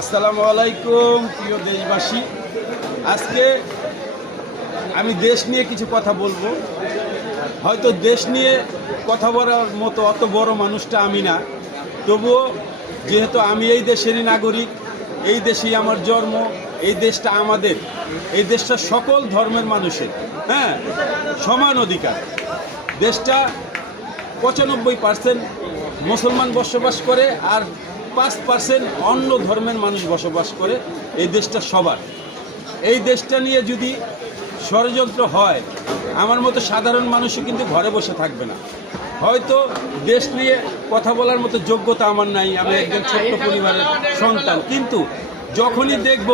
আসসালামু আলাইকুম প্রিয় দেশবাসী। আজকে আমি দেশ নিয়ে কিছু কথা বলবো। হয়তো দেশ নিয়ে কথা বলার মতো অত বড় মানুষটা আমি না, তবুও যেহেতু আমি এই দেশেরই নাগরিক, এই দেশেই আমার জন্ম, এই দেশটা আমাদের, এই দেশটা সকল ধর্মের মানুষের, হ্যাঁ, সমান অধিকার। দেশটা 95% মুসলমান বসবাস করে আর 5% অন্য ধর্মের মানুষ বসবাস করে। এই দেশটা সবার। এই দেশটা নিয়ে যদি ষড়যন্ত্র হয়, আমার মতো সাধারণ মানুষও কিন্তু ঘরে বসে থাকবে না। হয়তো দেশ নিয়ে কথা বলার মতো যোগ্যতা আমার নাই, আমি একজন ছোট্ট পরিবারের সন্তান, কিন্তু যখনই দেখব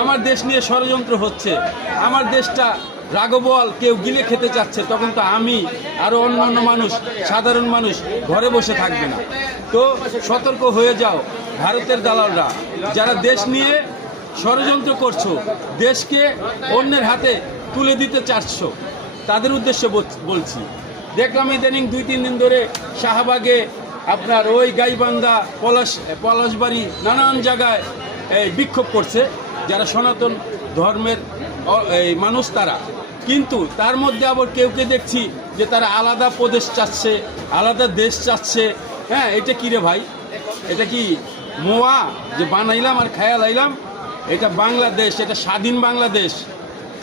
আমার দেশ নিয়ে ষড়যন্ত্র হচ্ছে, আমার দেশটা রাগবল কেউ গিলে খেতে চাচ্ছে, তখন তো আমি আরও অন্যান্য মানুষ, সাধারণ মানুষ ঘরে বসে থাকবে না। তো সতর্ক হয়ে যাও ভারতের দালালরা, যারা দেশ নিয়ে ষড়যন্ত্র করছো, দেশকে অন্যের হাতে তুলে দিতে চাচ্ছো, তাদের উদ্দেশ্যে বলছি। দেখলাম ইদানিং 2-3 দিন ধরে শাহবাগে, আপনার ওই গাইবান্ধা, পলাশবাড়ি, নানান জায়গায় বিক্ষোভ করছে যারা সনাতন ধর্মের মানুষ তারা। কিন্তু তার মধ্যে আবার কেউ দেখছি যে তারা আলাদা প্রদেশ চাচ্ছে, আলাদা দেশ চাচ্ছে। হ্যাঁ, এটা কী রে ভাই? এটা কি মোয়া যে বানাইলাম আর খায়া লাইলাম? এটা বাংলাদেশ, এটা স্বাধীন বাংলাদেশ।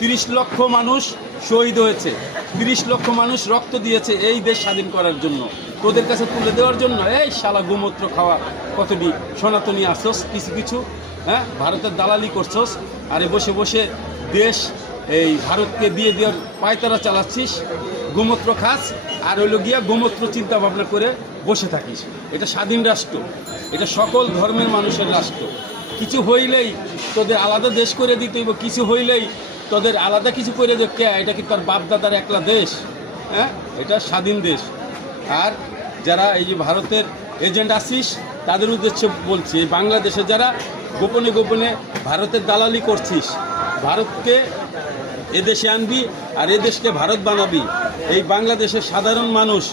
30 লক্ষ মানুষ শহীদ হয়েছে, 30 লক্ষ মানুষ রক্ত দিয়েছে এই দেশ স্বাধীন করার জন্য। তোদের কাছে তুলে দেওয়ার জন্য এই শালা গোমূত্র খাওয়া কতটি সনাতনী আসছস, কিছু হ্যাঁ, ভারতের দালালি করছস, আরে বসে বসে দেশ এই ভারতকে দিয়ে দেওয়ার পায়তারা চালাচ্ছিস, গোমূত্র খাস, আর হইল গিয়া গোমূত্র চিন্তা ভাবনা করে বসে থাকিস। এটা স্বাধীন রাষ্ট্র, এটা সকল ধর্মের মানুষের রাষ্ট্র। কিছু হইলেই তোদের আলাদা দেশ করে দিতে হইব, কিছু হইলেই তোদের আলাদা কিছু করে দেখে, এটা কি তোর বাপদাদার একলা দেশ? হ্যাঁ, এটা স্বাধীন দেশ। আর যারা এই যে ভারতের এজেন্ট আসিস, তাদের উদ্দেশ্যে বলছি, বাংলাদেশে যারা গোপনে গোপনে ভারতের দালালি করছিস, ভারতকে এদেশে আনবি আর এদেশকে ভারত বানাবি, এই বাংলাদেশের সাধারণ মানুষ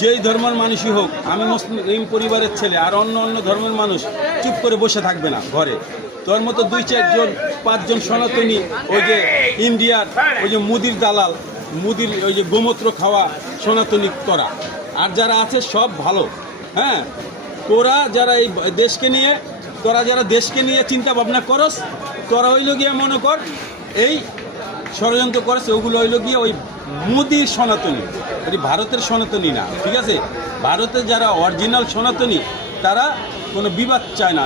যেই ধর্মের মানুষই হোক, আমি মুসলিম পরিবারের ছেলে, আর অন্য ধর্মের মানুষ চুপ করে বসে থাকবে না ঘরে। তোর মতো 2-4-5 সনাতনী, ওই যে ইন্ডিয়ার ওই যে মুদির দালাল, মুদির ওই যে গোমূত্র খাওয়া সনাতনী তোরা, আর যারা আছে সব ভালো। হ্যাঁ, তোরা যারা এই দেশকে নিয়ে, তোরা যারা দেশকে নিয়ে চিন্তা ভাবনা করস, তোরা হইল গিয়ে মনে কর এই ষড়যন্ত্র করছে, ওগুলো হইল গিয়ে ওই মুদির সনাতনী, এটি ভারতের সনাতনী না। ঠিক আছে, ভারতের যারা অরিজিনাল সনাতনী, তারা কোনো বিবাদ চায় না।